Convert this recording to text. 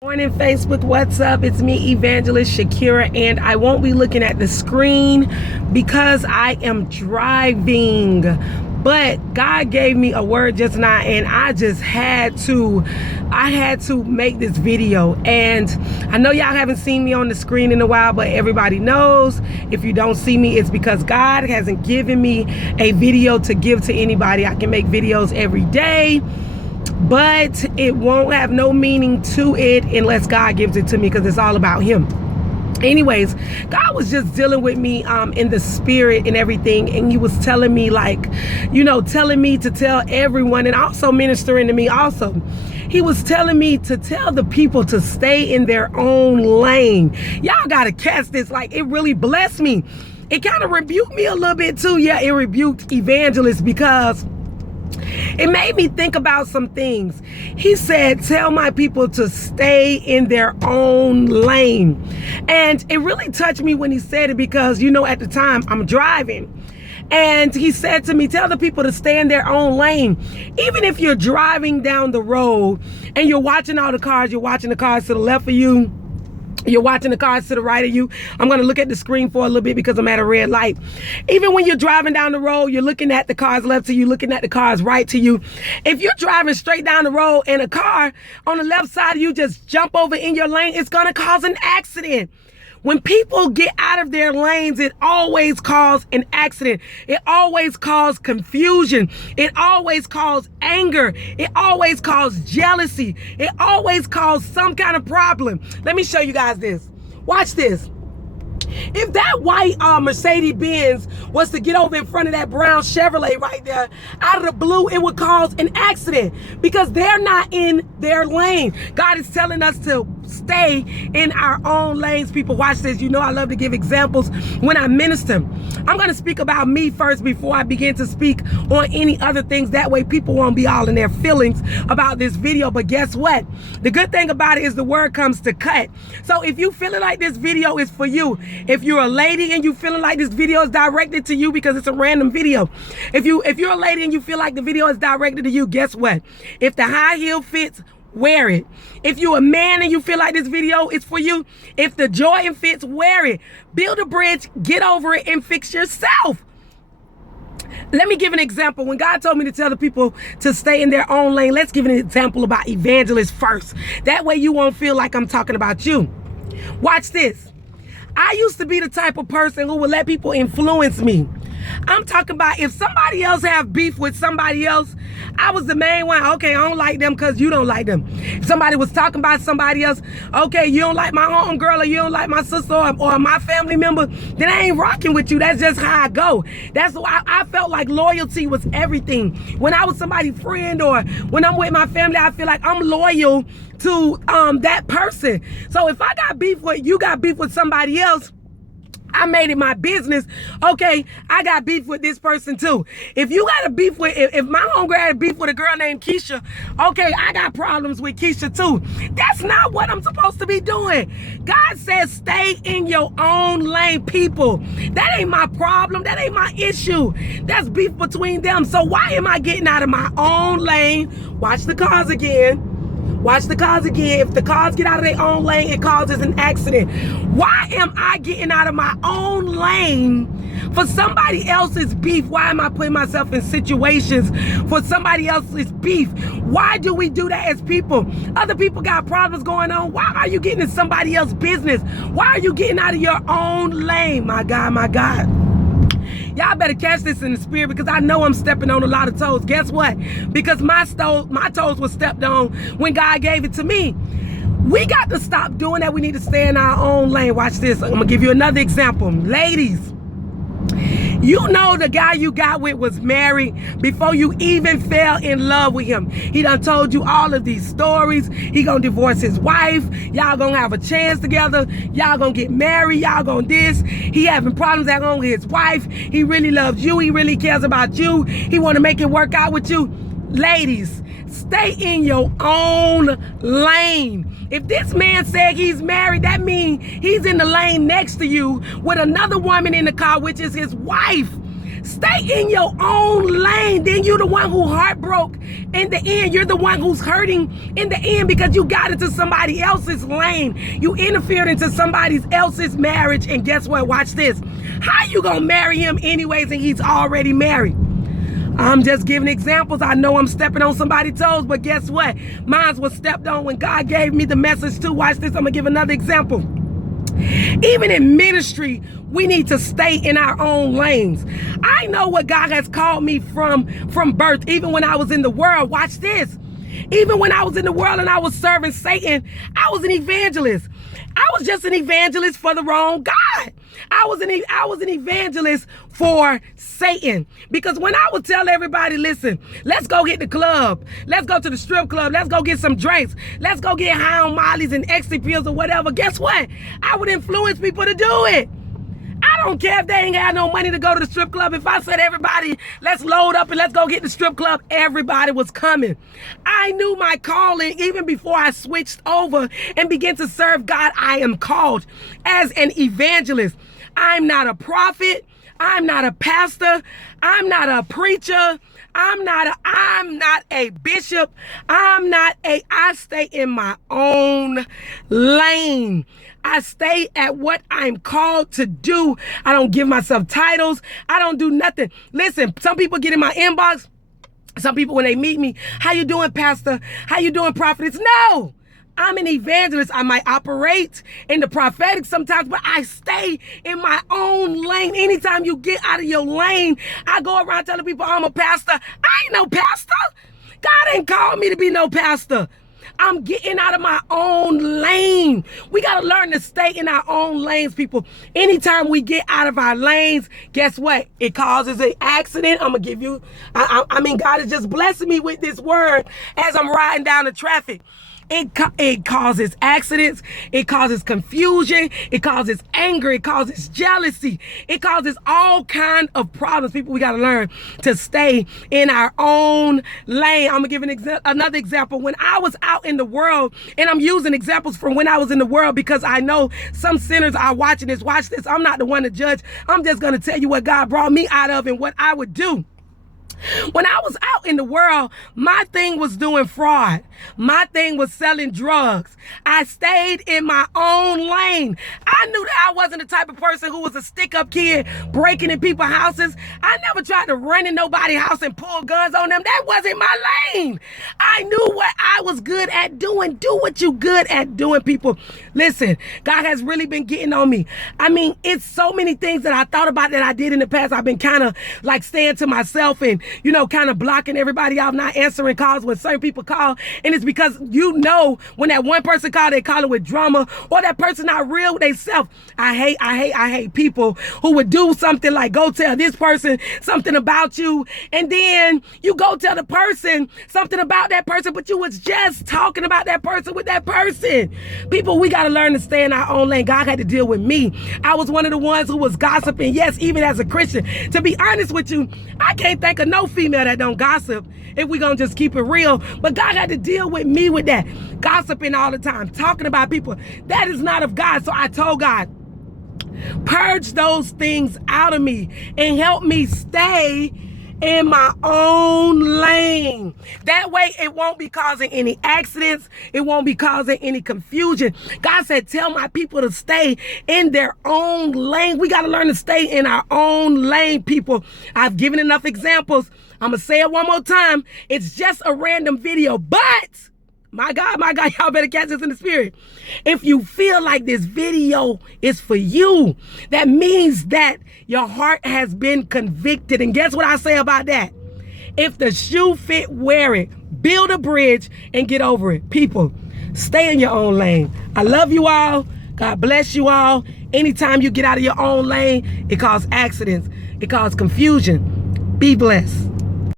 Morning Facebook, what's up? It's me, Evangelist Shakira, and I won't be looking at the screen because I am driving. But God gave me a word just now, and I had to make this video. And I know y'all haven't seen me on the screen in a while, but everybody knows if you don't see me, it's because God hasn't given me a video to give to anybody. I can make videos every day, but it won't have no meaning to it unless God gives it to me, because it's all about him. Anyways, God was just dealing with me in the spirit and everything, and he was telling me, telling me to tell everyone, and also ministering to me also. He was telling me to tell the people to stay in their own lane. Y'all gotta catch this. Like, it really blessed me. It kind of rebuked me a little bit too. Yeah, it rebuked Evangelist, because it made me think about some things. He said, tell my people to stay in their own lane. And it really touched me when he said it, because, at the time I'm driving. And he said to me, tell the people to stay in their own lane. Even if you're driving down the road and you're watching all the cars, you're watching the cars to the left of you, you're watching the cars to the right of you. I'm going to look at the screen for a little bit because I'm at a red light. Even when you're driving down the road, you're looking at the cars left to you, looking at the cars right to you. If you're driving straight down the road and a car on the left side of you just jump over in your lane, it's going to cause an accident. When people get out of their lanes, it always causes an accident. It always causes confusion. It always causes anger. It always causes jealousy. It always causes some kind of problem. Let me show you guys this. Watch this. If that white Mercedes-Benz was to get over in front of that brown Chevrolet right there, out of the blue, it would cause an accident because they're not in their lane. God is telling us to stay in our own lanes. People, watch this. I love to give examples when I minister. I'm going to speak about me first before I begin to speak on any other things. That way people won't be all in their feelings about this video. But guess what? The good thing about it is the word comes to cut. So if you feeling like this video is for you, if you're a lady and you feeling like this video is directed to you because it's a random video, if you're a lady and you feel like the video is directed to you, guess what? If the high heel fits, wear it. If you're a man and you feel like this video is for you, if the Jordan fits, wear it. Build a bridge, get over it, and fix yourself. Let me give an example. When God told me to tell the people to stay in their own lane, let's give an example about Evangelist first. That way you won't feel like I'm talking about you. Watch this. I used to be the type of person who would let people influence me. I'm talking about if somebody else have beef with somebody else, I was the main one. Okay, I don't like them because you don't like them. If somebody was talking about somebody else, okay, you don't like my home girl, or you don't like my sister or my family member, then I ain't rocking with you. That's just how I go. That's why I felt like loyalty was everything. When I was somebody's friend or when I'm with my family, I feel like I'm loyal to that person. So if I got beef with you, got beef with somebody else, I made it my business. Okay, I got beef with this person too. If you got a beef with, if my homegirl had a beef with a girl named Keisha, okay, I got problems with Keisha too. That's not what I'm supposed to be doing. God says stay in your own lane, people. That ain't my problem. That ain't my issue. That's beef between them. So why am I getting out of my own lane? Watch the cars again. Watch the cars again. If the cars get out of their own lane, it causes an accident. Why am I getting out of my own lane for somebody else's beef? Why am I putting myself in situations for somebody else's beef? Why do we do that as people? Other people got problems going on. Why are you getting in somebody else's business? Why are you getting out of your own lane? My God, my God. Y'all better catch this in the spirit, because I know I'm stepping on a lot of toes. Guess what? Because my toes were stepped on when God gave it to me. We got to stop doing that. We need to stay in our own lane. Watch this. I'm going to give you another example. Ladies, you know the guy you got with was married before you even fell in love with him. He done told you all of these stories. He gonna divorce his wife. Y'all gonna have a chance together. Y'all gonna get married. Y'all gonna this. He having problems at home with his wife. He really loves you. He really cares about you. He wanna make it work out with you. Ladies, stay in your own lane. If this man said he's married, that means he's in the lane next to you with another woman in the car, which is his wife. Stay in your own lane. Then you're the one who heartbroke in the end. You're the one who's hurting in the end because you got into somebody else's lane. You interfered into somebody else's marriage. And guess what? Watch this. How you gonna marry him anyways and he's already married? I'm just giving examples. I know I'm stepping on somebody's toes, but guess what? Mine was stepped on when God gave me the message too. Watch this. I'm gonna give another example. Even in ministry, we need to stay in our own lanes. I know what God has called me from birth, even when I was in the world. Watch this. Even when I was in the world and I was serving Satan, I was an evangelist. I was just an evangelist for the wrong God. I was an evangelist for Satan. Because when I would tell everybody, listen, let's go hit the club. Let's go to the strip club. Let's go get some drinks. Let's go get high on Molly's and ecstasy pills or whatever. Guess what? I would influence people to do it. I don't care if they ain't got no money to go to the strip club. If I said, everybody, let's load up and let's go get the strip club, everybody was coming. I knew my calling even before I switched over and began to serve God. I am called as an evangelist. I'm not a prophet. I'm not a pastor. I'm not a preacher. I'm not a bishop. I stay in my own lane. I stay at what I'm called to do. I don't give myself titles. I don't do nothing. Listen, some people get in my inbox. Some people, when they meet me, how you doing, pastor? How you doing, prophetess? No, I'm an evangelist. I might operate in the prophetic sometimes, but I stay in my own lane. Anytime you get out of your lane, I go around telling people I'm a pastor. I ain't no pastor. God ain't called me to be no pastor. I'm getting out of my own lane. We got to learn to stay in our own lanes, people. Anytime we get out of our lanes, guess what? It causes an accident. I'm going to give you, I mean, God is just blessing me with this word as I'm riding down the traffic. It causes accidents. It causes confusion. It causes anger. It causes jealousy. It causes all kinds of problems. People, we got to learn to stay in our own lane. I'm going to give another example. When I was out in the world, and I'm using examples from when I was in the world because I know some sinners are watching this. Watch this. I'm not the one to judge. I'm just going to tell you what God brought me out of and what I would do. When I was out in the world, my thing was doing fraud. My thing was selling drugs. I stayed in my own lane. I knew that I wasn't the type of person who was a stick-up kid breaking in people's houses. I never tried to run in nobody's house and pull guns on them. That wasn't my lane. I knew what I was good at doing. Do what you good at doing, people. Listen, God has really been getting on me. I mean, it's so many things that I thought about that I did in the past. I've been kind of like staying to myself and kind of blocking everybody out, not answering calls when certain people call. And it's because when that one person call, they call it with drama, or that person not real with themselves. I hate people who would do something like go tell this person something about you, and then you go tell the person something about that person, but you was just talking about that person with that person. People, we got to learn to stay in our own lane. God had to deal with me. I was one of the ones who was gossiping. Yes, even as a Christian. To be honest with you, I can't think of no female that don't gossip if we gonna just keep it real. But God had to deal with me with that. Gossiping all the time, talking about people. That is not of God. So I told God, purge those things out of me and help me stay in my own lane. That way it won't be causing any accidents. It won't be causing any confusion. God said, tell my people to stay in their own lane. We got to learn to stay in our own lane, people. I've given enough examples. I'm going to say it one more time. It's just a random video, but my God, y'all better catch this in the spirit. If you feel like this video is for you, that means that your heart has been convicted. And guess what I say about that? If the shoe fit, wear it. Build a bridge and get over it. People, stay in your own lane. I love you all. God bless you all. Anytime you get out of your own lane, it causes accidents. It causes confusion. Be blessed.